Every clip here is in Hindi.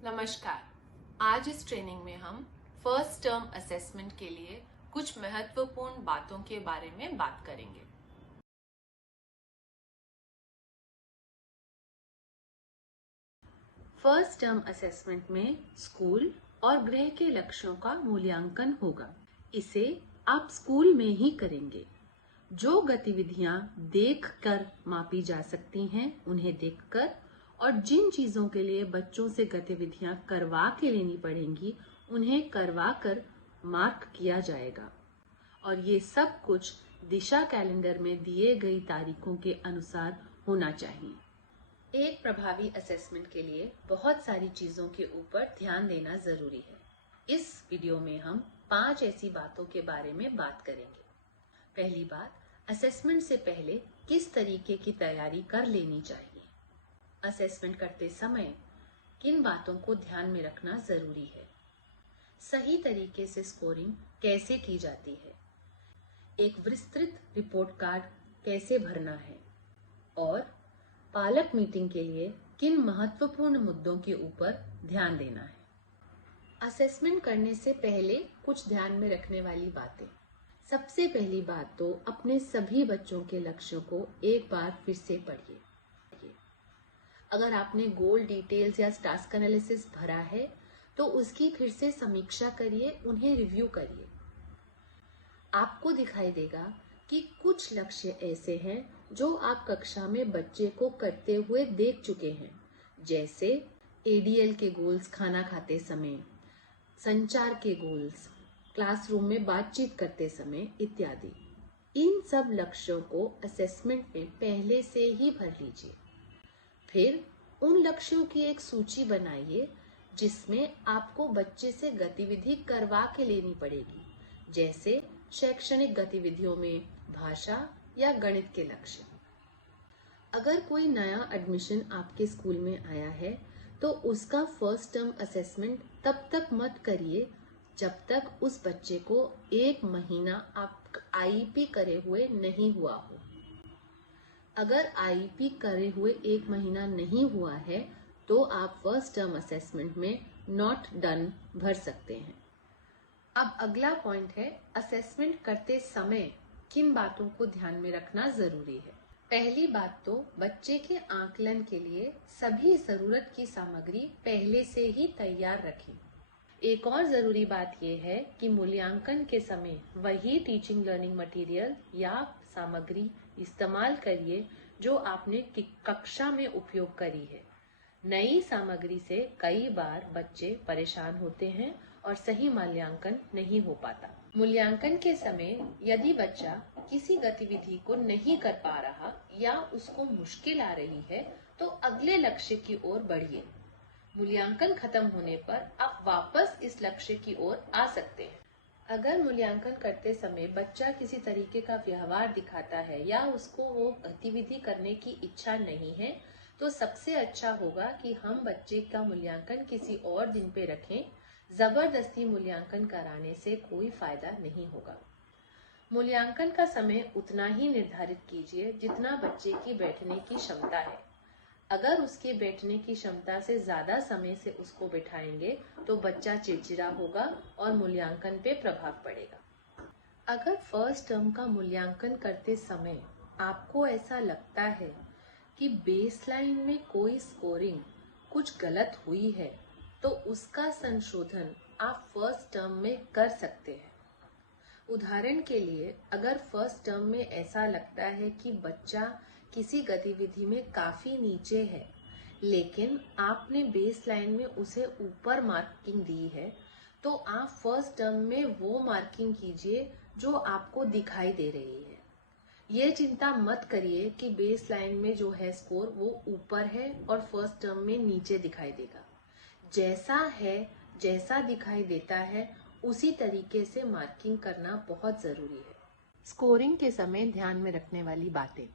नमस्कार। आज इस ट्रेनिंग में हम फर्स्ट टर्म असेसमेंट के लिए कुछ महत्वपूर्ण बातों के बारे में बात करेंगे। फर्स्ट टर्म असेसमेंट में स्कूल और गृह के लक्ष्यों का मूल्यांकन होगा। इसे आप स्कूल में ही करेंगे। जो गतिविधियां देखकर मापी जा सकती हैं, उन्हें देखकर, और जिन चीजों के लिए बच्चों से गतिविधियां करवा के लेनी पड़ेंगी, उन्हें करवा कर मार्क किया जाएगा। और ये सब कुछ दिशा कैलेंडर में दिए गई तारीखों के अनुसार होना चाहिए। एक प्रभावी असेसमेंट के लिए बहुत सारी चीजों के ऊपर ध्यान देना जरूरी है। इस वीडियो में हम 5 ऐसी बातों के बारे में बात करेंगे। पहली बात, असेसमेंट से पहले किस तरीके की तैयारी कर लेनी चाहिए। असेसमेंट करते समय किन बातों को ध्यान में रखना जरूरी है। सही तरीके से स्कोरिंग कैसे की जाती है। एक विस्तृत रिपोर्ट कार्ड कैसे भरना है। और पालक मीटिंग के लिए किन महत्वपूर्ण मुद्दों के ऊपर ध्यान देना है। असेसमेंट करने से पहले कुछ ध्यान में रखने वाली बातें। सबसे पहली बात तो अपने सभी बच्चों के लक्ष्यों को एक बार फिर से पढ़िए। अगर आपने गोल डिटेल्स या टास्क एनालिसिस भरा है तो उसकी फिर से समीक्षा करिए, उन्हें रिव्यू करिए। आपको दिखाई देगा कि कुछ लक्ष्य ऐसे हैं जो आप कक्षा में बच्चे को करते हुए देख चुके हैं, जैसे एडीएल के गोल्स खाना खाते समय, संचार के गोल्स क्लासरूम में बातचीत करते समय इत्यादि। इन सब लक्ष्यों को असेसमेंट में पहले से ही भर लीजिए। फिर उन लक्ष्यों की एक सूची बनाइए जिसमें आपको बच्चे से गतिविधि करवा के लेनी पड़ेगी, जैसे शैक्षणिक गतिविधियों में भाषा या गणित के लक्ष्य। अगर कोई नया एडमिशन आपके स्कूल में आया है तो उसका फर्स्ट टर्म असेसमेंट तब तक मत करिए जब तक उस बच्चे को 1 महीना आप आईईपी करे हुए नहीं हुआ हो। अगर आईईपी करे हुए 1 महीना नहीं हुआ है तो आप फर्स्ट टर्म असेसमेंट में नॉट डन भर सकते हैं। अब अगला पॉइंट है, असेसमेंट करते समय किन बातों को ध्यान में रखना जरूरी है। पहली बात तो बच्चे के आकलन के लिए सभी जरूरत की सामग्री पहले से ही तैयार रखें। एक और जरूरी बात यह है कि मूल्यांकन के समय वही टीचिंग लर्निंग मटेरियल या सामग्री इस्तेमाल करिए जो आपने कक्षा में उपयोग करी है। नई सामग्री से कई बार बच्चे परेशान होते हैं और सही मूल्यांकन नहीं हो पाता। मूल्यांकन के समय यदि बच्चा किसी गतिविधि को नहीं कर पा रहा या उसको मुश्किल आ रही है तो अगले लक्ष्य की ओर बढ़िए। मूल्यांकन खत्म होने पर आप वापस इस लक्ष्य की ओर आ सकते हैं। अगर मूल्यांकन करते समय बच्चा किसी तरीके का व्यवहार दिखाता है या उसको वो गतिविधि करने की इच्छा नहीं है तो सबसे अच्छा होगा कि हम बच्चे का मूल्यांकन किसी और दिन पे रखें। जबरदस्ती मूल्यांकन कराने से कोई फायदा नहीं होगा। मूल्यांकन का समय उतना ही निर्धारित कीजिए जितना बच्चे की बैठने की क्षमता है। अगर उसके बैठने की क्षमता से ज्यादा समय से उसको बिठाएंगे तो बच्चा चिड़चिड़ा होगा और मूल्यांकन पे प्रभाव पड़ेगा। अगर फर्स्ट टर्म का मूल्यांकन करते समय आपको ऐसा लगता है कि बेसलाइन में कोई स्कोरिंग कुछ गलत हुई है तो उसका संशोधन आप फर्स्ट टर्म में कर सकते हैं। उदाहरण के लिए, अगर फर्स्ट टर्म में ऐसा लगता है कि बच्चा किसी गतिविधि में काफी नीचे है लेकिन आपने बेसलाइन में उसे ऊपर मार्किंग दी है तो आप फर्स्ट टर्म में वो मार्किंग कीजिए जो आपको दिखाई दे रही है। ये चिंता मत करिए कि बेसलाइन में जो है स्कोर वो ऊपर है और फर्स्ट टर्म में नीचे दिखाई देगा। जैसा है, जैसा दिखाई देता है उसी तरीके से मार्किंग करना बहुत जरूरी है। स्कोरिंग के समय ध्यान में रखने वाली बातें।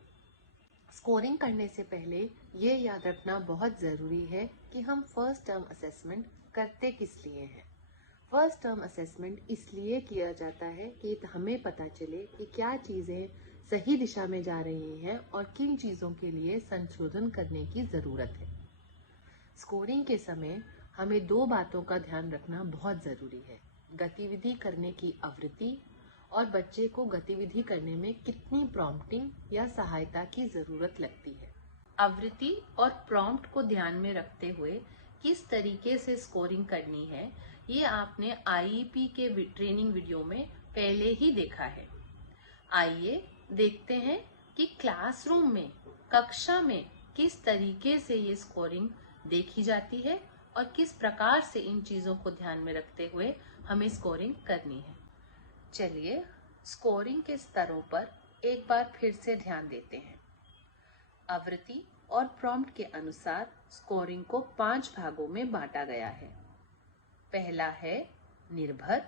स्कोरिंग करने से पहले ये याद रखना बहुत जरूरी है कि हम फर्स्ट टर्म असेसमेंट करते किस लिए हैं। फर्स्ट टर्म असेसमेंट इसलिए किया जाता है कि हमें पता चले कि क्या चीजें सही दिशा में जा रही हैं और किन चीजों के लिए संशोधन करने की जरूरत है। स्कोरिंग के समय हमें दो बातों का ध्यान रखना बहुत जरूरी है। गतिविधि करने की आवृत्ति और बच्चे को गतिविधि करने में कितनी प्रॉम्प्टिंग या सहायता की जरूरत लगती है। आवृत्ति और प्रॉम्प्ट को ध्यान में रखते हुए किस तरीके से स्कोरिंग करनी है, ये आपने आईईपी के ट्रेनिंग वीडियो में पहले ही देखा है। आइए देखते हैं कि क्लासरूम में, कक्षा में किस तरीके से ये स्कोरिंग देखी जाती है और किस प्रकार से इन चीजों को ध्यान में रखते हुए हमें स्कोरिंग करनी है। चलिए स्कोरिंग के स्तरों पर एक बार फिर से ध्यान देते हैं। आवृत्ति और प्रॉम्प्ट के अनुसार स्कोरिंग को 5 भागों में बांटा गया है। पहला है निर्भर,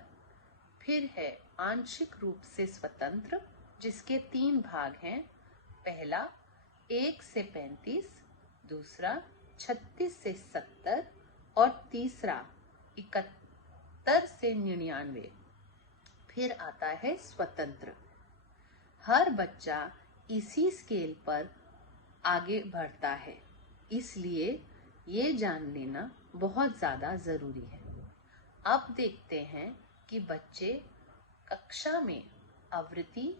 फिर है आंशिक रूप से स्वतंत्र जिसके 3 भाग हैं। पहला 1 से 35, दूसरा 36 से 70 और तीसरा 71 से 99। फिर आता है स्वतंत्र। हर बच्चा इसी स्केल पर आगे बढ़ता है, इसलिए ये जान लेना बहुत ज्यादा जरूरी है। अब देखते हैं कि बच्चे कक्षा में आवृत्ति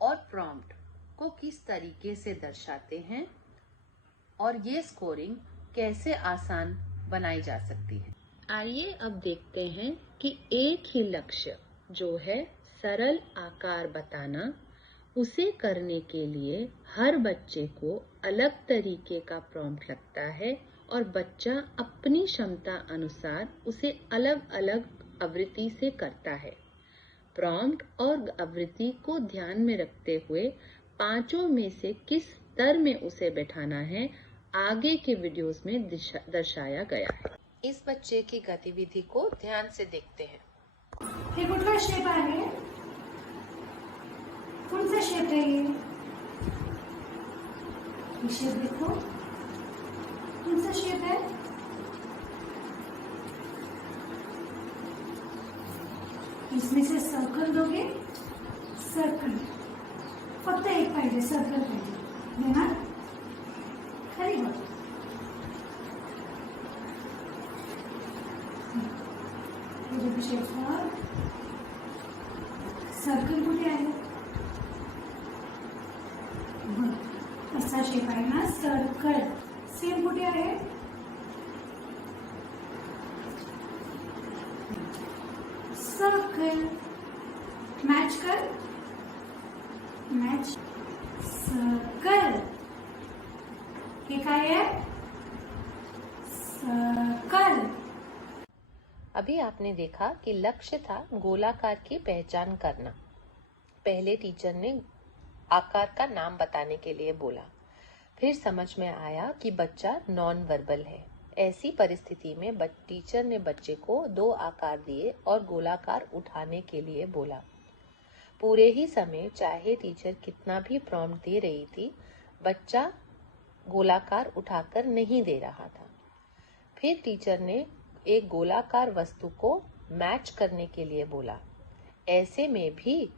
और प्रॉम्प्ट को किस तरीके से दर्शाते हैं और ये स्कोरिंग कैसे आसान बनाई जा सकती है। आइए अब देखते हैं कि एक ही लक्ष्य जो है सरल आकार बताना, उसे करने के लिए हर बच्चे को अलग तरीके का प्रॉम्प्ट लगता है और बच्चा अपनी क्षमता अनुसार उसे अलग अलग आवृत्ति से करता है। प्रॉम्प्ट और आवृत्ति को ध्यान में रखते हुए पांचों में से किस स्तर में उसे बैठाना है, आगे के वीडियोस में दर्शाया गया है। इस बच्चे की गतिविधि को ध्यान से देखते हैं। हे कुठला शेप आहे? कौन-सा शेप है ये? शेप देखो, कौन सा शेप है? इसमें से सर्कल दोगे? सर्कल, फक्त एक पाहिजे, सर्कल पाहिजे, देणार? खरी बात. शेप सर्कल कुठे आहे? असा शेप आहे ना, सर्कल. सेम कुठे आहे? सर्कल. मॅच कर, मॅच सर्कल. हे काय आहे? सर्कल. अभी आपने देखा कि लक्ष्य था गोलाकार की पहचान करना। पहले टीचर ने आकार का नाम बताने के लिए बोला, फिर समझ में आया कि बच्चा नॉन वर्बल है। ऐसी परिस्थिति में टीचर ने बच्चे को 2 आकार दिए और गोलाकार उठाने के लिए बोला। पूरे ही समय चाहे टीचर कितना भी प्रॉम्प्ट दे रही थी, बच्चा गोलाकार उठाकर नहीं दे रहा था। फिर टीचर ने एक गोलाकार वस्तु को मैच करने के लिए बोला। ऐसे में भी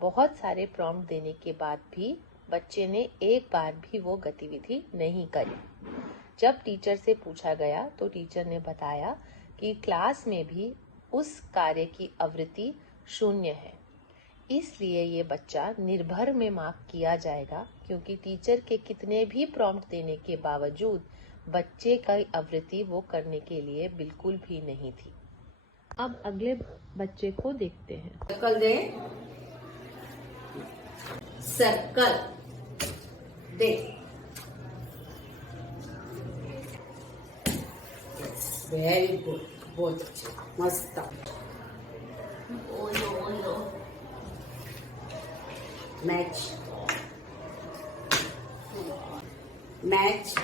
बहुत सारे प्रॉम्प्ट देने के बाद भी बच्चे ने एक बार भी वो गतिविधि नहीं करी। जब टीचर से पूछा गया तो टीचर ने बताया कि क्लास में भी उस कार्य की आवृत्ति 0 है, इसलिए ये बच्चा निर्भर में मार्क किया जाएगा, क्योंकि टीचर के कितने भी प्रॉम्प्ट देने के बावजूद बच्चे का आवृत्ति वो करने के लिए बिल्कुल भी नहीं थी। अब अगले बच्चे को देखते हैं। सर्कल दे, सर्कल दे। वेरी गुड, बहुत अच्छा, मस्त. OYO OYO. Match, match.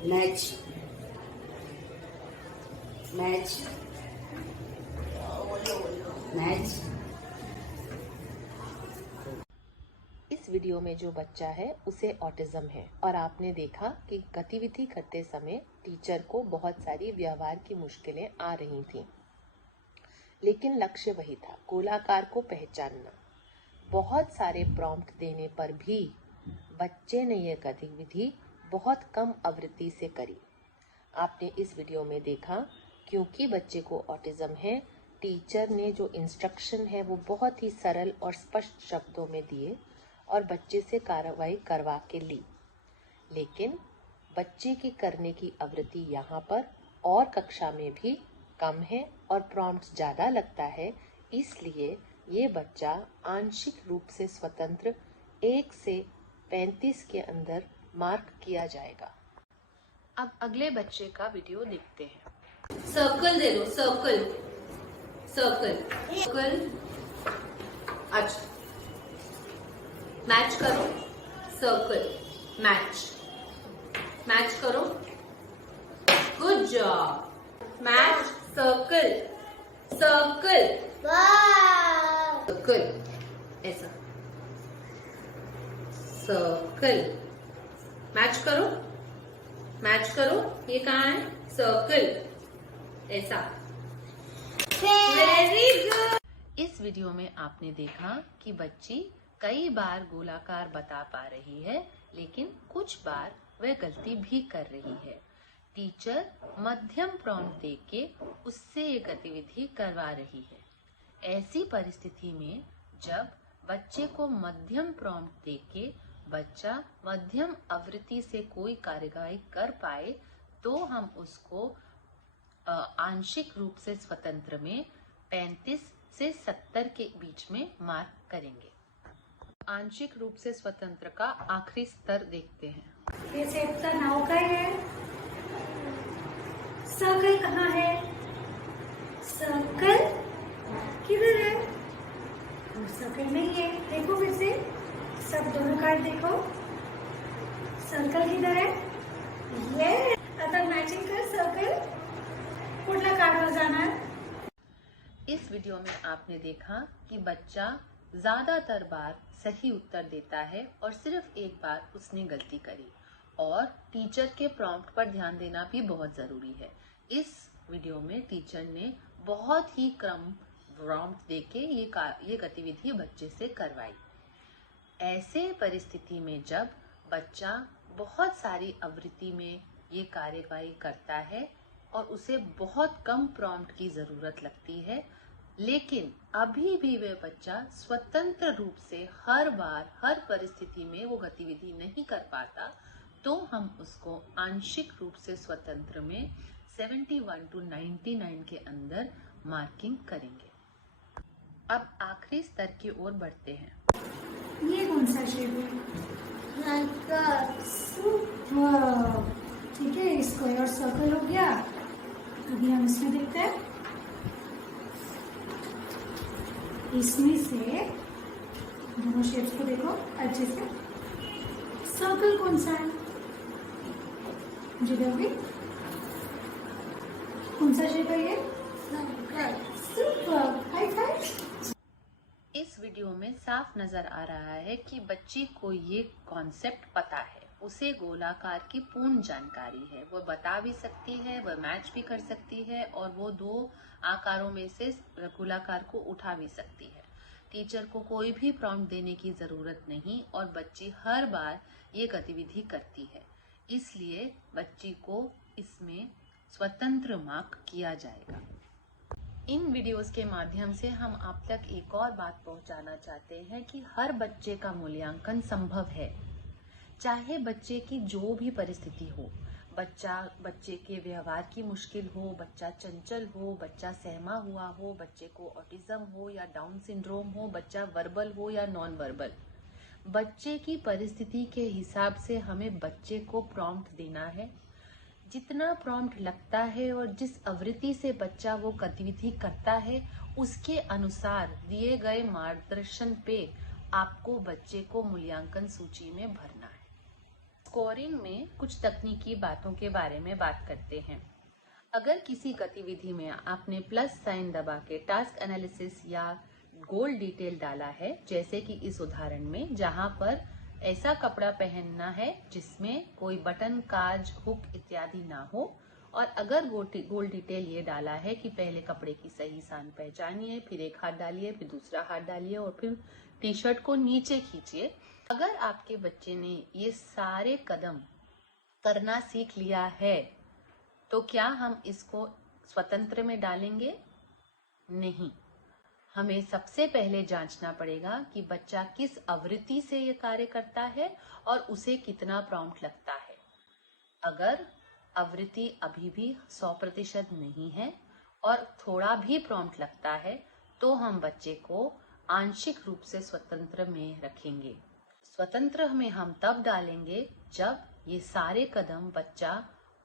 Match, match, match. इस वीडियो में जो बच्चा है उसे ऑटिज्म है और आपने देखा कि गतिविधि करते समय टीचर को बहुत सारी व्यवहार की मुश्किलें आ रही थीं, लेकिन लक्ष्य वही था, गोलाकार को पहचानना। बहुत सारे प्रॉम्प्ट देने पर भी बच्चे ने यह गतिविधि बहुत कम आवृत्ति से करी। आपने इस वीडियो में देखा, क्योंकि बच्चे को ऑटिज्म है, टीचर ने जो इंस्ट्रक्शन है वो बहुत ही सरल और स्पष्ट शब्दों में दिए और बच्चे से कार्रवाई करवा के ली। लेकिन बच्चे की करने की आवृत्ति यहाँ पर और कक्षा में भी कम है और प्रॉम्प्ट ज़्यादा लगता है, इसलिए ये बच्चा आंशिक रूप से स्वतंत्र 1 से 35 के अंदर मार्क किया जाएगा। अब अगले बच्चे का वीडियो देखते हैं। सर्कल दे दो, सर्कल सर्कल सर्कल। अच्छा, मैच करो, सर्कल मैच मैच करो, good job. Match, circle circle circle, ऐसा सर्कल। मैच करो, मैच करो, ये कहाँ है? सर्कल, ऐसा। Very good. इस वीडियो में आपने देखा कि बच्ची कई बार गोलाकार बता पा रही है, लेकिन कुछ बार वह गलती भी कर रही है। टीचर मध्यम प्रॉम्प्ट देके उससे ये गतिविधि करवा रही है। ऐसी परिस्थिति में जब बच्चे को मध्यम प्रॉम्प्ट देके बच्चा मध्यम आवृत्ति से कोई कार्यवाही कर पाए, तो हम उसको आंशिक रूप से स्वतंत्र में 35 से 70 के बीच में मार्क करेंगे। आंशिक रूप से स्वतंत्र का आखिरी स्तर देखते हैं। ये सेब का नाव का है। सर्कल कहाँ है? सर्कल किधर है? सर्कल नहीं है। देखो फिर से, सब दोनों कार्ड देखो। सर्कल किधर है? ये आता मैचिंग कर सर्कल। कुठला कार्ड जाना है? इस वीडियो में आपने देखा कि बच्चा ज्यादातर बार सही उत्तर देता है और सिर्फ एक बार उसने गलती करी, और टीचर के प्रॉम्प्ट पर ध्यान देना भी बहुत जरूरी है। इस वीडियो में टीचर ने बहुत ही क्रम प्रॉम्प्ट देके ये गतिविधि बच्चे से करवाई। ऐसे परिस्थिति में जब बच्चा बहुत सारी आवृत्ति में ये कार्यवाही करता है और उसे बहुत कम प्रॉम्प्ट की जरूरत लगती है, लेकिन अभी भी वह बच्चा स्वतंत्र रूप से हर बार हर परिस्थिति में वो गतिविधि नहीं कर पाता, तो हम उसको आंशिक रूप से स्वतंत्र में 71 to 99 के अंदर मार्किंग करेंगे। अब आखिरी स्तर की ओर बढ़ते हैं। ये कौन सा शेप है? सुपर। ठीक है, स्क्वायर और सर्कल हो गया। अभी हम इसमें देखते हैं। इसमें से दोनों शेप्स को देखो अच्छे से। सर्कल कौन सा है? मुझे दोगे? कौन सा शेप है ये? Super, high five. इस वीडियो में साफ नजर आ रहा है कि बच्ची को ये कॉन्सेप्ट पता है, उसे गोलाकार की पूर्ण जानकारी है। वो बता भी सकती है, वह मैच भी कर सकती है, और वो 2 आकारों में से गोलाकार को उठा भी सकती है। टीचर को कोई भी प्रॉम्प्ट देने की जरूरत नहीं और बच्ची हर बार ये गतिविधि करती है, इसलिए बच्ची को इसमें स्वतंत्र मार्क किया जाएगा। इन वीडियोस के माध्यम से हम आप तक एक और बात पहुंचाना चाहते हैं कि हर बच्चे का मूल्यांकन संभव है, चाहे बच्चे की जो भी परिस्थिति हो। बच्चे के व्यवहार की मुश्किल हो, बच्चा चंचल हो, बच्चा सहमा हुआ हो, बच्चे को ऑटिज्म हो या डाउन सिंड्रोम हो, बच्चा वर्बल हो या नॉन वर्बल, बच्चे की परिस्थिति के हिसाब से हमें बच्चे को प्रॉम्प्ट देना है। जितना प्रॉम्प्ट लगता है और जिस आवृत्ति से बच्चा वो गतिविधि करता है, उसके अनुसार दिए गए मार्गदर्शन पे आपको बच्चे को मूल्यांकन सूची में भरना है। स्कोरिंग में कुछ तकनीकी बातों के बारे में बात करते हैं। अगर किसी गतिविधि में आपने प्लस साइन दबा के टास्क एनालिसिस या गोल डिटेल डाला है, जैसे कि इस उदाहरण में जहां पर ऐसा कपड़ा पहनना है जिसमें कोई बटन, काज, हुक इत्यादि ना हो, और अगर गोल डिटेल ये डाला है कि पहले कपड़े की सही सान पहचानिए, फिर एक हाथ डालिए, फिर दूसरा हाथ डालिए और फिर टी शर्ट को नीचे खींचिए। अगर आपके बच्चे ने ये सारे कदम करना सीख लिया है तो क्या हम इसको स्वतंत्र में डालेंगे? नहीं, हमें सबसे पहले जांचना पड़ेगा कि बच्चा किस आवृत्ति से ये कार्य करता है और उसे कितना प्रॉम्प्ट लगता है। अगर आवृत्ति अभी भी 100% नहीं है और थोड़ा भी प्रॉम्प्ट लगता है तो हम बच्चे को आंशिक रूप से स्वतंत्र में रखेंगे। स्वतंत्र में हम तब डालेंगे जब ये सारे कदम बच्चा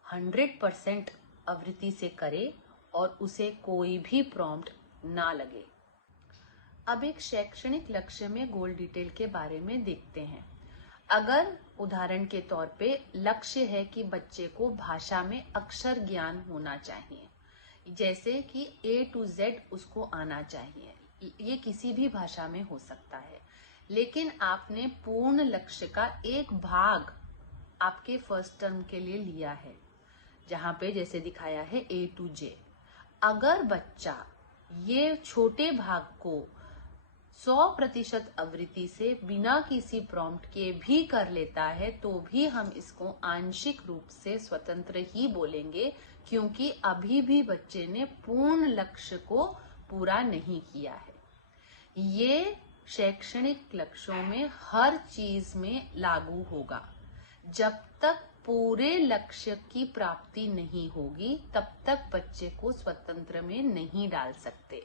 100% आवृत्ति से करे और उसे कोई भी प्रॉम्प्ट ना लगे। अब एक शैक्षणिक लक्ष्य में गोल डिटेल के बारे में देखते हैं। अगर उदाहरण के तौर पे लक्ष्य है कि बच्चे को भाषा में अक्षर ज्ञान होना चाहिए, जैसे कि A to Z उसको आना चाहिए, ये किसी भी भाषा में हो सकता है, लेकिन आपने पूर्ण लक्ष्य का एक भाग आपके फर्स्ट टर्म के लिए लिया है, जहां पे जैसे दिखाया है A to J। अगर बच्चा ये छोटे भाग को 100% आवृत्ति से बिना किसी प्रॉम्प्ट के भी कर लेता है तो भी हम इसको आंशिक रूप से स्वतंत्र ही बोलेंगे, क्योंकि अभी भी बच्चे ने पूर्ण लक्ष्य को पूरा नहीं किया है। ये शैक्षणिक लक्ष्यों में हर चीज में लागू होगा। जब तक पूरे लक्ष्य की प्राप्ति नहीं होगी तब तक बच्चे को स्वतंत्र में नहीं डाल सकते।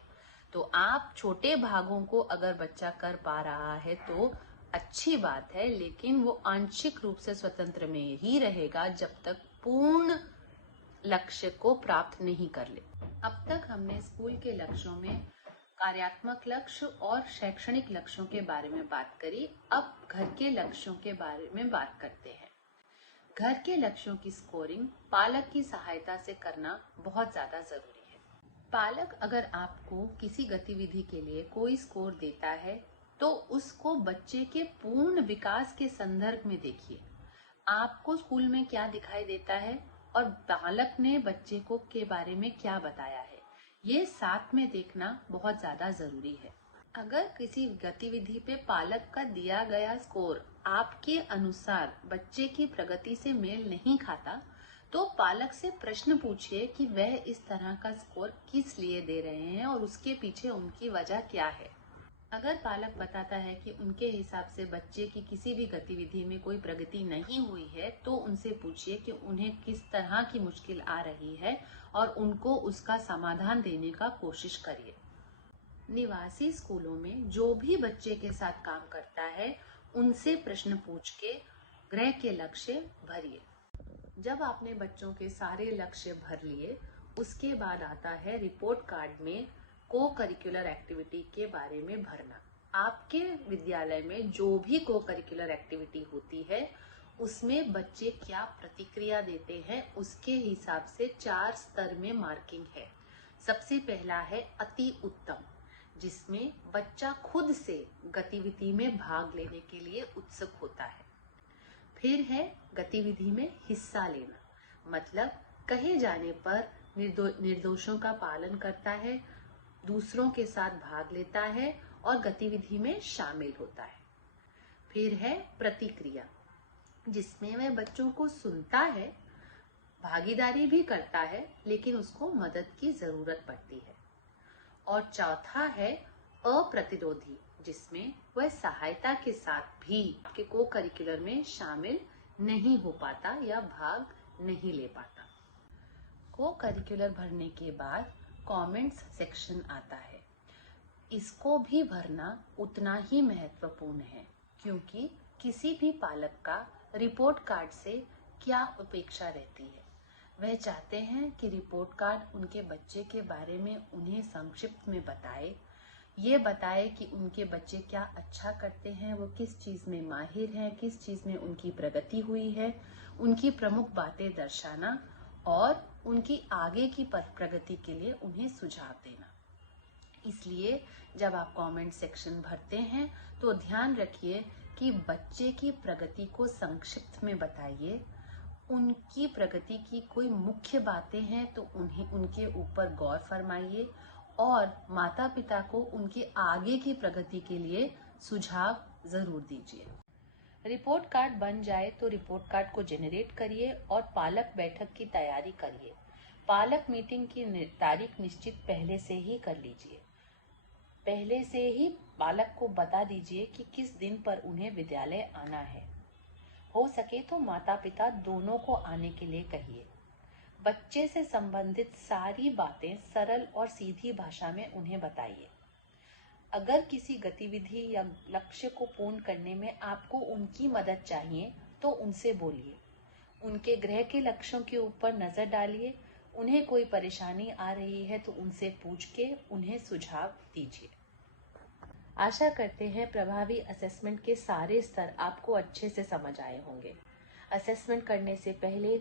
तो आप छोटे भागों को अगर बच्चा कर पा रहा है तो अच्छी बात है, लेकिन वो आंशिक रूप से स्वतंत्र में ही रहेगा जब तक पूर्ण लक्ष्य को प्राप्त नहीं कर ले। अब तक हमने स्कूल के लक्ष्यों में कार्यात्मक लक्ष्य और शैक्षणिक लक्ष्यों के बारे में बात करी। अब घर के लक्ष्यों के बारे में बात करते हैं। घर के लक्ष्यों की स्कोरिंग पालक की सहायता से करना बहुत ज्यादा जरूरी है। पालक अगर आपको किसी गतिविधि के लिए कोई स्कोर देता है तो उसको बच्चे के पूर्ण विकास के संदर्भ में देखिए। आपको स्कूल में क्या दिखाई देता है और पालक ने बच्चे को के बारे में क्या बताया है, ये साथ में देखना बहुत ज्यादा जरूरी है। अगर किसी गतिविधि पे पालक का दिया गया स्कोर आपके अनुसार बच्चे की प्रगति से मेल नहीं खाता तो पालक से प्रश्न पूछिए कि वह इस तरह का स्कोर किस लिए दे रहे हैं और उसके पीछे उनकी वजह क्या है। अगर पालक बताता है कि उनके हिसाब से बच्चे की किसी भी गतिविधि में कोई प्रगति नहीं हुई है तो उनसे पूछिए कि उन्हें किस तरह की मुश्किल आ रही है और उनको उसका समाधान देने का कोशिश करिए। निवासी स्कूलों में जो भी बच्चे के साथ काम करता है उनसे प्रश्न पूछ के गृह के लक्ष्य भरिए। जब आपने बच्चों के सारे लक्ष्य भर लिए उसके बाद आता है रिपोर्ट कार्ड में को करिकुलर एक्टिविटी के बारे में भरना। आपके विद्यालय में जो भी को करिकुलर एक्टिविटी होती है उसमें बच्चे क्या प्रतिक्रिया देते हैं उसके हिसाब से 4 स्तर में मार्किंग है। सबसे पहला है अति उत्तम, जिसमें बच्चा खुद से गतिविधि में भाग लेने के लिए उत्सुक होता है। फिर है गतिविधि में हिस्सा लेना, मतलब कहे जाने पर निर्देशों का पालन करता है, दूसरों के साथ भाग लेता है और गतिविधि में शामिल होता है। फिर है प्रतिक्रिया, जिसमें वह बच्चों को सुनता है, भागीदारी भी करता है, लेकिन उसको मदद की जरूरत पड़ती है। और चौथा है अप्रतिरोधी, जिसमें वह सहायता के साथ भी आपके को करिकुलर में शामिल नहीं हो पाता या भाग नहीं ले पाता। को करिकुलर भरने के बाद कमेंट्स सेक्शन आता है। इसको भी भरना उतना ही महत्वपूर्ण है, क्योंकि किसी भी पालक का रिपोर्ट कार्ड से क्या अपेक्षा रहती है। वह चाहते हैं कि रिपोर्ट कार्ड उनके बच्चे के बारे में उन्हें संक्षिप्त में बताए, ये बताए कि उनके बच्चे क्या अच्छा करते हैं, वो किस चीज में माहिर हैं, किस चीज में उनकी प्रगति हुई है, उनकी प्रमुख बातें दर्शाना और उनकी आगे की प्रगति के लिए उन्हें सुझाव देना। इसलिए जब आप कमेंट सेक्शन भरते हैं तो ध्यान रखिए कि बच्चे की प्रगति को संक्षिप्त में बताइए। उनकी प्रगति की कोई मुख्य बातें हैं तो उन्हें उनके ऊपर गौर फरमाइए और माता पिता को उनके आगे की प्रगति के लिए सुझाव जरूर दीजिए। रिपोर्ट कार्ड बन जाए तो रिपोर्ट कार्ड को जेनरेट करिए और पालक बैठक की तैयारी करिए। पालक मीटिंग की तारीख निश्चित पहले से ही कर लीजिए। पहले से ही बालक को बता दीजिए कि किस दिन पर उन्हें विद्यालय आना है। हो सके तो माता पिता दोनों को आने के लिए कहिए। बच्चे से संबंधित सारी बातें सरल और सीधी भाषा में उन्हें बताइए। अगर किसी गतिविधि या लक्ष्य को पूर्ण करने में आपको उनकी मदद चाहिए तो उनसे बोलिए। उनके गृह के लक्ष्यों के ऊपर नजर डालिए। उन्हें कोई परेशानी आ रही है तो उनसे पूछ के उन्हें सुझाव दीजिए। आशा करते हैं प्रभावी असेसमेंट के सारे स्तर आपको अच्छे से समझ आए होंगे। असेसमेंट करने से पहले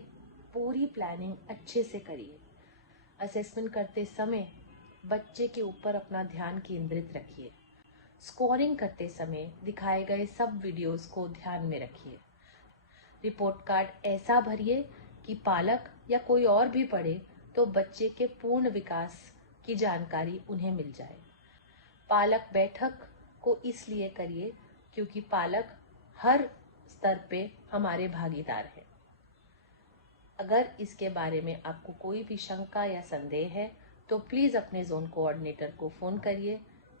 पूरी प्लानिंग अच्छे से करिए। असेसमेंट करते समय बच्चे के ऊपर अपना ध्यान केंद्रित रखिए। स्कोरिंग करते समय दिखाए गए सब वीडियोस को ध्यान में रखिए। रिपोर्ट कार्ड ऐसा भरिए कि पालक या कोई और भी पढ़े तो बच्चे के पूर्ण विकास की जानकारी उन्हें मिल जाए। पालक बैठक को इसलिए करिए क्योंकि पालक हर स्तर पे हमारे भागीदार हैं। अगर इसके बारे में आपको कोई भी शंका या संदेह है तो प्लीज़ अपने जोन कोऑर्डिनेटर को फ़ोन करिए